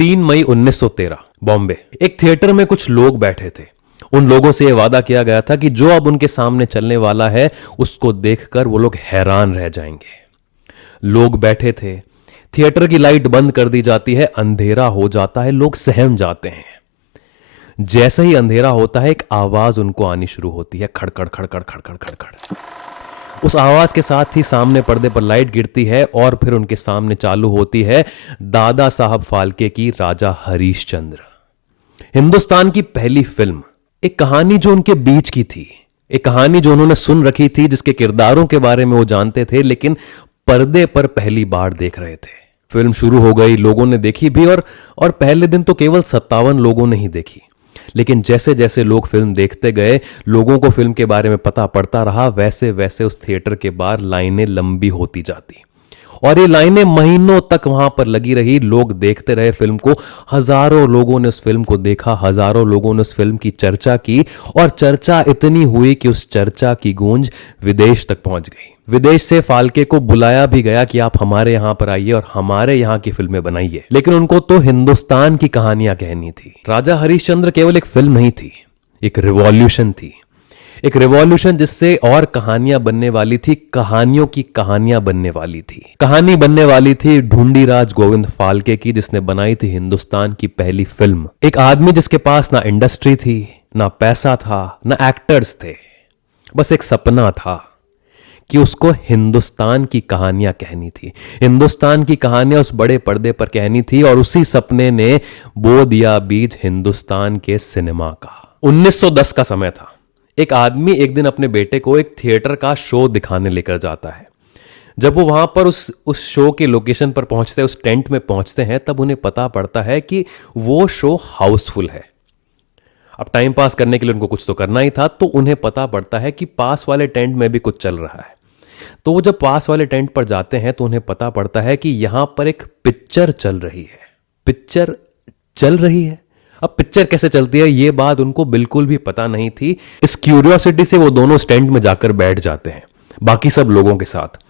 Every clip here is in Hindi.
3 मई 1913 बॉम्बे। एक थिएटर में कुछ लोग बैठे थे। उन लोगों से यह वादा किया गया था कि जो अब उनके सामने चलने वाला है उसको देखकर वो लोग हैरान रह जाएंगे। लोग बैठे थे, थिएटर की लाइट बंद कर दी जाती है, अंधेरा हो जाता है, लोग सहम जाते हैं। जैसे ही अंधेरा होता है एक आवाज उनको आनी शुरू होती है, खड़खड़ खड़खड़ खड़खड़ खड़खड़। उस आवाज के साथ ही सामने पर्दे पर लाइट गिरती है और फिर उनके सामने चालू होती है दादा साहब फाल्के की राजा हरीशचंद्र। हिंदुस्तान की पहली फिल्म, एक कहानी जो उनके बीच की थी, एक कहानी जो उन्होंने सुन रखी थी, जिसके किरदारों के बारे में वो जानते थे, लेकिन पर्दे पर पहली बार देख रहे थे। फिल्म शुरू हो गई, लोगों ने देखी भी और पहले दिन तो केवल 57 लोगों ने ही देखी। लेकिन जैसे जैसे लोग फिल्म देखते गए, लोगों को फिल्म के बारे में पता पड़ता रहा, वैसे वैसे उस थिएटर के बाहर लाइनें लंबी होती जाती और ये लाइनें महीनों तक वहां पर लगी रही। लोग देखते रहे फिल्म को, हजारों लोगों ने उस फिल्म को देखा, हजारों लोगों ने उस फिल्म की चर्चा की और चर्चा इतनी हुई कि उस चर्चा की गूंज विदेश तक पहुंच गई। विदेश से फाल्के को बुलाया भी गया कि आप हमारे यहां पर आइए और हमारे यहां की फिल्में बनाइए। लेकिन उनको तो हिंदुस्तान की कहानियां कहनी थी। राजा हरीशचंद्र केवल एक फिल्म नहीं थी, एक रिवॉल्यूशन थी। एक रिवॉल्यूशन जिससे और कहानियां बनने वाली थी, कहानियों की कहानियां बनने वाली थी। कहानी बनने वाली थी ढूंढीराज गोविंद फाल्के की, जिसने बनाई थी हिंदुस्तान की पहली फिल्म। एक आदमी जिसके पास ना इंडस्ट्री थी, ना पैसा था, ना एक्टर्स थे, बस एक सपना था कि उसको हिंदुस्तान की कहानियां कहनी थी। हिंदुस्तान की कहानियां उस बड़े पर्दे पर कहनी थी और उसी सपने ने बो दिया बीज हिंदुस्तान के सिनेमा का। 1910 का समय था। एक आदमी एक दिन अपने बेटे को एक थिएटर का शो दिखाने लेकर जाता है। जब वो वहां पर उस शो के लोकेशन पर पहुंचते हैं, उस टेंट में पहुंचते हैं, तब उन्हें पता पड़ता है कि वो शो हाउसफुल है। अब टाइम पास करने के लिए उनको कुछ तो करना ही था, तो उन्हें पता पड़ता है कि पास वाले टेंट में भी कुछ चल रहा है। तो वो जब पास वाले टेंट पर जाते हैं तो उन्हें पता पड़ता है कि यहां पर एक पिक्चर चल रही है। पिक्चर चल रही है। अब पिक्चर कैसे चलती है ये बात उनको बिल्कुल भी पता नहीं थी। इस क्यूरियोसिटी से वो दोनों स्टैंड में जाकर बैठ जाते हैं बाकी सब लोगों के साथ।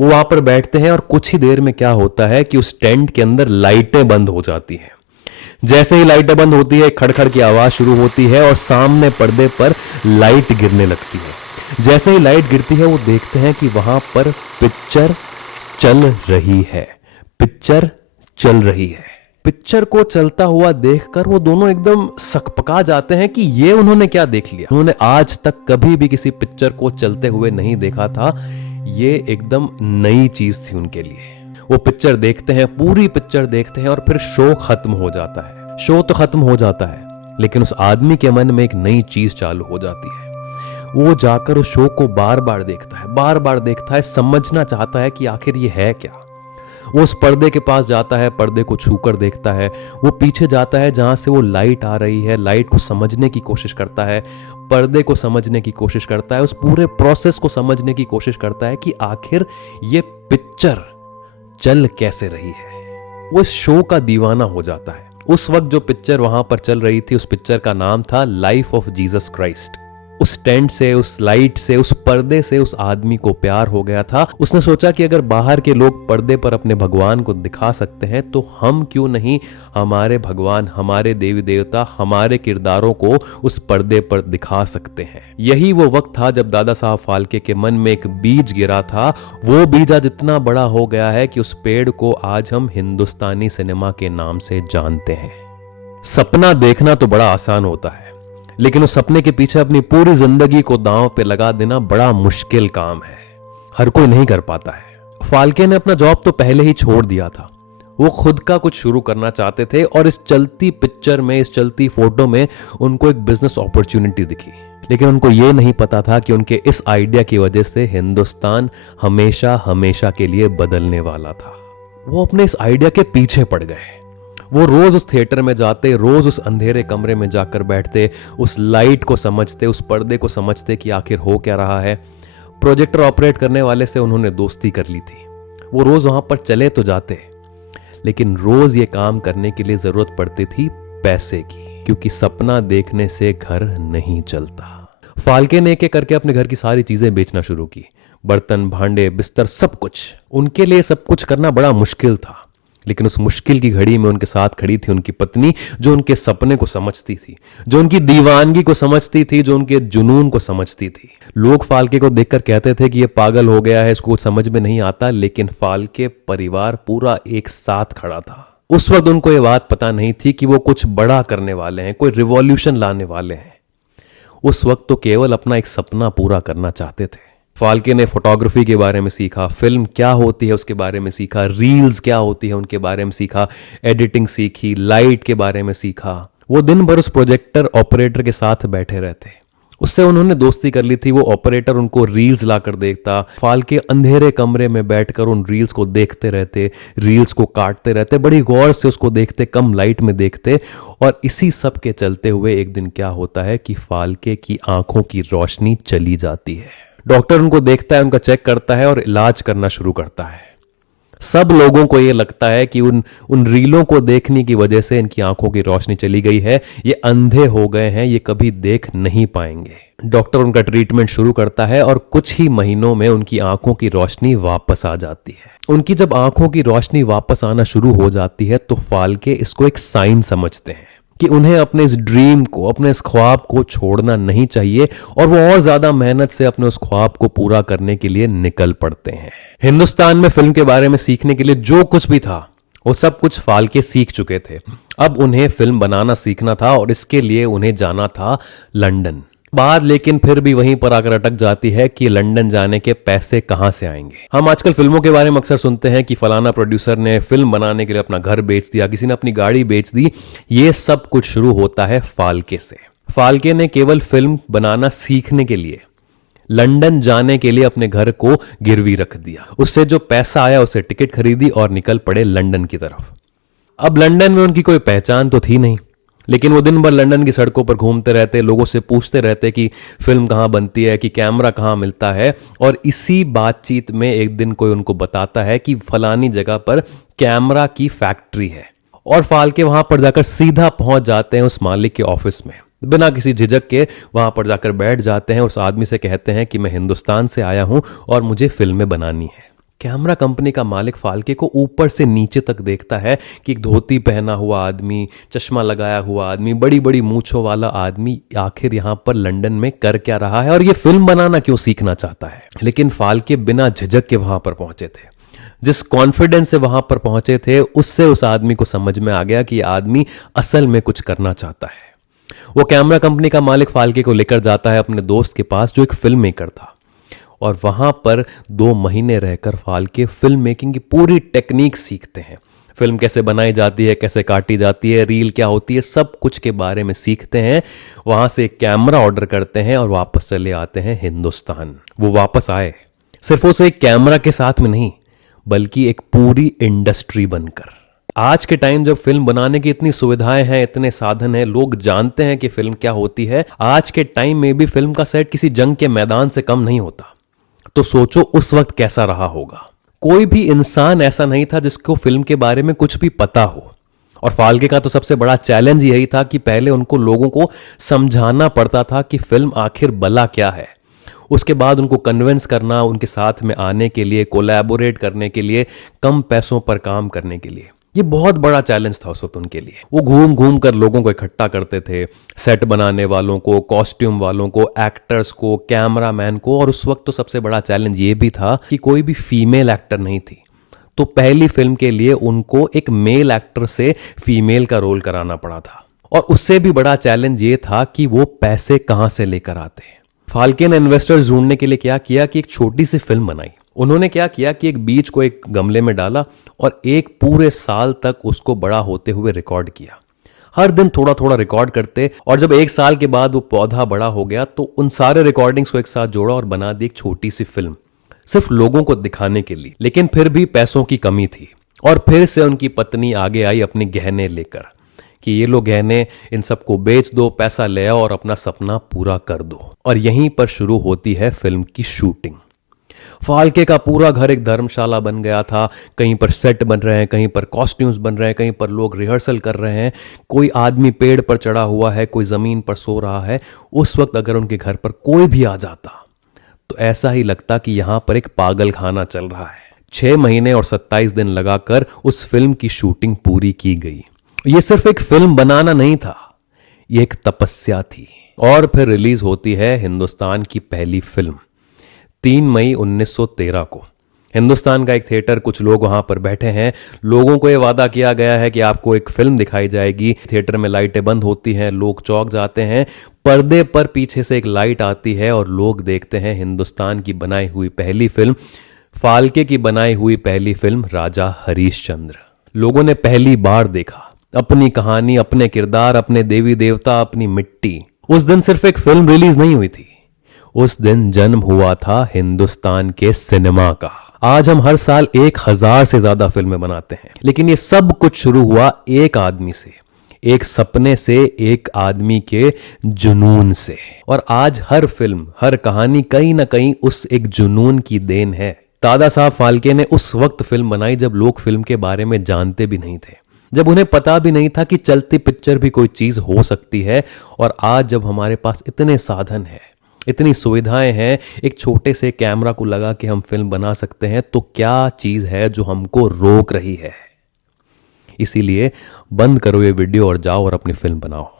वो वहां पर बैठते हैं और कुछ ही देर में क्या होता है कि उस टेंट के अंदर लाइटें बंद हो जाती हैं। जैसे ही लाइटें बंद होती है, खड़खड़ की आवाज शुरू होती है और सामने पर्दे पर लाइट गिरने लगती है। जैसे ही लाइट गिरती है, वो देखते हैं कि वहां पर पिक्चर चल रही है। पिक्चर चल रही है। पिक्चर को चलता हुआ देखकर वो दोनों एकदम सकपका जाते हैं कि ये उन्होंने क्या देख लिया। उन्होंने आज तक कभी भी किसी पिक्चर को चलते हुए नहीं देखा था। ये एकदम नई चीज थी उनके लिए। वो पिक्चर देखते हैं, पूरी पिक्चर देखते हैं और फिर शो खत्म हो जाता है। शो तो खत्म हो जाता है, लेकिन उस आदमी के मन में एक नई चीज चालू हो जाती है। वो जाकर उस शो को बार बार देखता है, बार बार देखता है, समझना चाहता है कि आखिर ये है क्या। वो उस पर्दे के पास जाता है, पर्दे को छूकर देखता है। वो पीछे जाता है जहां से वो लाइट आ रही है, लाइट को समझने की कोशिश करता है, पर्दे को समझने की कोशिश करता है, उस पूरे प्रोसेस को समझने की कोशिश करता है कि आखिर ये पिक्चर चल कैसे रही है। वो इस शो का दीवाना हो जाता है। उस वक्त जो पिक्चर वहां पर चल रही थी, उस पिक्चर का नाम था लाइफ ऑफ जीसस क्राइस्ट। उस टेंट से, उस लाइट से, उस पर्दे से उस आदमी को प्यार हो गया था। उसने सोचा कि अगर बाहर के लोग पर्दे पर अपने भगवान को दिखा सकते हैं तो हम क्यों नहीं हमारे भगवान, हमारे देवी देवता, हमारे किरदारों को उस पर्दे पर दिखा सकते हैं। यही वो वक्त था जब दादा साहब फाल्के के मन में एक बीज गिरा था। वो बीज आज इतना बड़ा हो गया है कि उस पेड़ को आज हम हिंदुस्तानी सिनेमा के नाम से जानते हैं। सपना देखना तो बड़ा आसान होता है, लेकिन उस सपने के पीछे अपनी पूरी जिंदगी को दांव पे लगा देना बड़ा मुश्किल काम है। हर कोई नहीं कर पाता है। फाल्के ने अपना जॉब तो पहले ही छोड़ दिया था। वो खुद का कुछ शुरू करना चाहते थे और इस चलती पिक्चर में, इस चलती फोटो में उनको एक बिजनेस अपॉर्चुनिटी दिखी। लेकिन उनको ये नहीं पता था कि उनके इस आइडिया की वजह से हिंदुस्तान हमेशा हमेशा के लिए बदलने वाला था। वो अपने इस आइडिया के पीछे पड़ गए। वो रोज उस थिएटर में जाते, रोज उस अंधेरे कमरे में जाकर बैठते, उस लाइट को समझते, उस पर्दे को समझते कि आखिर हो क्या रहा है। प्रोजेक्टर ऑपरेट करने वाले से उन्होंने दोस्ती कर ली थी। वो रोज वहां पर चले तो जाते, लेकिन रोज ये काम करने के लिए जरूरत पड़ती थी पैसे की, क्योंकि सपना देखने से घर नहीं चलता। फाल्के ने एक एक करके अपने घर की सारी चीजें बेचना शुरू की। बर्तन, भांडे, बिस्तर, सब कुछ। उनके लिए सब कुछ करना बड़ा मुश्किल था, लेकिन उस मुश्किल की घड़ी में उनके साथ खड़ी थी उनकी पत्नी, जो उनके सपने को समझती थी, जो उनकी दीवानगी को समझती थी, जो उनके जुनून को समझती थी। लोग फाल्के को देखकर कहते थे कि ये पागल हो गया है, इसको कुछ समझ में नहीं आता, लेकिन फाल्के परिवार पूरा एक साथ खड़ा था। उस वक्त उनको ये बात पता नहीं थी कि वो कुछ बड़ा करने वाले हैं, कोई रिवॉल्यूशन लाने वाले हैं। उस वक्त तो केवल अपना एक सपना पूरा करना चाहते थे। फाल्के ने फोटोग्राफी के बारे में सीखा, फिल्म क्या होती है उसके बारे में सीखा, रील्स क्या होती है उनके बारे में सीखा, एडिटिंग सीखी, लाइट के बारे में सीखा। वो दिन भर उस प्रोजेक्टर ऑपरेटर के साथ बैठे रहते, उससे उन्होंने दोस्ती कर ली थी। वो ऑपरेटर उनको रील्स लाकर देखता, फाल्के अंधेरे कमरे में बैठकर उन रील्स को देखते रहते, रील्स को काटते रहते, बड़ी गौर से उसको देखते, कम लाइट में देखते। और इसी सब के चलते हुए एक दिन क्या होता है कि फाल्के की आंखों की रोशनी चली जाती है। डॉक्टर उनको देखता है, उनका चेक करता है और इलाज करना शुरू करता है। सब लोगों को यह लगता है कि उन रीलों को देखने की वजह से इनकी आंखों की रोशनी चली गई है, ये अंधे हो गए हैं, ये कभी देख नहीं पाएंगे। डॉक्टर उनका ट्रीटमेंट शुरू करता है और कुछ ही महीनों में उनकी आंखों की रोशनी वापस आ जाती है। उनकी जब आंखों की रोशनी वापस आना शुरू हो जाती है तो फाल्के इसको एक साइन समझते हैं कि उन्हें अपने इस ड्रीम को, अपने इस ख्वाब को छोड़ना नहीं चाहिए, और वो और ज्यादा मेहनत से अपने उस ख्वाब को पूरा करने के लिए निकल पड़ते हैं। हिंदुस्तान में फिल्म के बारे में सीखने के लिए जो कुछ भी था वो सब कुछ फाल्के सीख चुके थे। अब उन्हें फिल्म बनाना सीखना था और इसके लिए उन्हें जाना था लंदन। बात लेकिन फिर भी वहीं पर आकर अटक जाती है कि लंदन जाने के पैसे कहां से आएंगे। हम आजकल फिल्मों के बारे में अक्सर सुनते हैं कि फलाना प्रोड्यूसर ने फिल्म बनाने के लिए अपना घर बेच दिया, किसी ने अपनी गाड़ी बेच दी। ये सब कुछ शुरू होता है फाल्के से। फाल्के ने केवल फिल्म बनाना सीखने के लिए लंदन जाने के लिए अपने घर को गिरवी रख दिया। उससे जो पैसा आया उससे टिकट खरीदी और निकल पड़े लंदन की तरफ। अब लंदन में उनकी कोई पहचान तो थी नहीं, लेकिन वो दिन भर लंदन की सड़कों पर घूमते रहते, लोगों से पूछते रहते कि फिल्म कहाँ बनती है, कि कैमरा कहाँ मिलता है। और इसी बातचीत में एक दिन कोई उनको बताता है कि फलानी जगह पर कैमरा की फैक्ट्री है, और फाल्के वहां पर जाकर सीधा पहुंच जाते हैं उस मालिक के ऑफिस में। बिना किसी झिझक के वहां पर जाकर बैठ जाते हैं। उस आदमी से कहते हैं कि मैं हिंदुस्तान से आया हूं और मुझे फिल्में बनानी है। कैमरा कंपनी का मालिक फाल्के को ऊपर से नीचे तक देखता है कि एक धोती पहना हुआ आदमी, चश्मा लगाया हुआ आदमी, बड़ी बड़ी मूंछों वाला आदमी आखिर यहां पर लंदन में कर क्या रहा है और ये फिल्म बनाना क्यों सीखना चाहता है। लेकिन फाल्के बिना झिझक के वहां पर पहुंचे थे। जिस कॉन्फिडेंस से वहां पर पहुंचे थे उससे उस आदमी को समझ में आ गया कि आदमी असल में कुछ करना चाहता है। वो कैमरा कंपनी का मालिक फाल्के को लेकर जाता है अपने दोस्त के पास जो एक फिल्म मेकर था, और वहां पर 2 महीने रहकर फाल्के फिल्म मेकिंग की पूरी टेक्निक सीखते हैं। फिल्म कैसे बनाई जाती है, कैसे काटी जाती है, रील क्या होती है, सब कुछ के बारे में सीखते हैं। वहां से एक कैमरा ऑर्डर करते हैं और वापस चले आते हैं हिंदुस्तान। वो वापस आए सिर्फ उसे एक कैमरा के साथ में नहीं, बल्कि एक पूरी इंडस्ट्री बनकर। आज के टाइम जब फिल्म बनाने की इतनी सुविधाएं हैं, इतने साधन हैं, लोग जानते हैं कि फिल्म क्या होती है, आज के टाइम में भी फिल्म का सेट किसी जंग के मैदान से कम नहीं होता। तो सोचो उस वक्त कैसा रहा होगा। कोई भी इंसान ऐसा नहीं था जिसको फिल्म के बारे में कुछ भी पता हो। और फाल्के का तो सबसे बड़ा चैलेंज यही था कि पहले उनको लोगों को समझाना पड़ता था कि फिल्म आखिर भला क्या है। उसके बाद उनको कन्विंस करना, उनके साथ में आने के लिए, कोलैबोरेट करने के लिए, कम पैसों पर काम करने के लिए, ये बहुत बड़ा चैलेंज था उस वक्त उनके लिए। वो घूम घूम कर लोगों को इकट्ठा करते थे, सेट बनाने वालों को, कॉस्ट्यूम वालों को, एक्टर्स को, कैमरामैन को। और उस वक्त तो सबसे बड़ा चैलेंज ये भी था कि कोई भी फीमेल एक्टर नहीं थी। तो पहली फिल्म के लिए उनको एक मेल एक्टर से फीमेल का रोल कराना पड़ा था। और उससे भी बड़ा चैलेंज ये था कि वो पैसे कहां से लेकर आते। फाल्के ने इन्वेस्टर्स ढूंढने के लिए क्या किया कि एक छोटी सी फिल्म बनाई। उन्होंने क्या किया कि एक बीज को एक गमले में डाला और एक पूरे साल तक उसको बड़ा होते हुए रिकॉर्ड किया। हर दिन थोड़ा थोड़ा रिकॉर्ड करते, और जब 1 साल के बाद वो पौधा बड़ा हो गया तो उन सारे रिकॉर्डिंग्स को एक साथ जोड़ा और बना दी एक छोटी सी फिल्म, सिर्फ लोगों को दिखाने के लिए। लेकिन फिर भी पैसों की कमी थी, और फिर से उनकी पत्नी आगे आई अपने गहने लेकर कि ये लो गहने, इन सबको बेच दो, पैसा ले आओ और अपना सपना पूरा कर दो। और यहीं पर शुरू होती है फिल्म की शूटिंग। फाल्के का पूरा घर एक धर्मशाला बन गया था। कहीं पर सेट बन रहे हैं, कहीं पर कॉस्ट्यूम्स बन रहे हैं, कहीं पर लोग रिहर्सल कर रहे हैं, कोई आदमी पेड़ पर चढ़ा हुआ है, कोई जमीन पर सो रहा है। उस वक्त अगर उनके घर पर कोई भी आ जाता तो ऐसा ही लगता कि यहां पर एक पागल खाना चल रहा है। 6 महीने और 27 दिन लगाकर उस फिल्म की शूटिंग पूरी की गई। ये सिर्फ एक फिल्म बनाना नहीं था, ये एक तपस्या थी। और फिर रिलीज होती है हिंदुस्तान की पहली फिल्म 3 मई 1913 को। हिंदुस्तान का एक थिएटर, कुछ लोग वहां पर बैठे हैं, लोगों को यह वादा किया गया है कि आपको एक फिल्म दिखाई जाएगी। थिएटर में लाइटें बंद होती हैं, लोग चौंक जाते हैं, पर्दे पर पीछे से एक लाइट आती है और लोग देखते हैं हिंदुस्तान की बनाई हुई पहली फिल्म, फाल्के की बनाई हुई पहली फिल्म राजा हरीशचंद्र। लोगों ने पहली बार देखा अपनी कहानी, अपने किरदार, अपने देवी देवता, अपनी मिट्टी। उस दिन सिर्फ एक फिल्म रिलीज नहीं हुई थी, उस दिन जन्म हुआ था हिंदुस्तान के सिनेमा का। आज हम हर साल 1000 से ज्यादा फिल्में बनाते हैं, लेकिन ये सब कुछ शुरू हुआ एक आदमी से, एक सपने से, एक आदमी के जुनून से। और आज हर फिल्म, हर कहानी कहीं ना कहीं उस एक जुनून की देन है। दादा साहब फाल्के ने उस वक्त फिल्म बनाई जब लोग फिल्म के बारे में जानते भी नहीं थे, जब उन्हें पता भी नहीं था कि चलती पिक्चर भी कोई चीज हो सकती है। और आज जब हमारे पास इतने साधन हैं, इतनी सुविधाएं हैं, एक छोटे से कैमरा को लगा के हम फिल्म बना सकते हैं, तो क्या चीज है जो हमको रोक रही है? इसीलिए बंद करो ये वीडियो और जाओ और अपनी फिल्म बनाओ।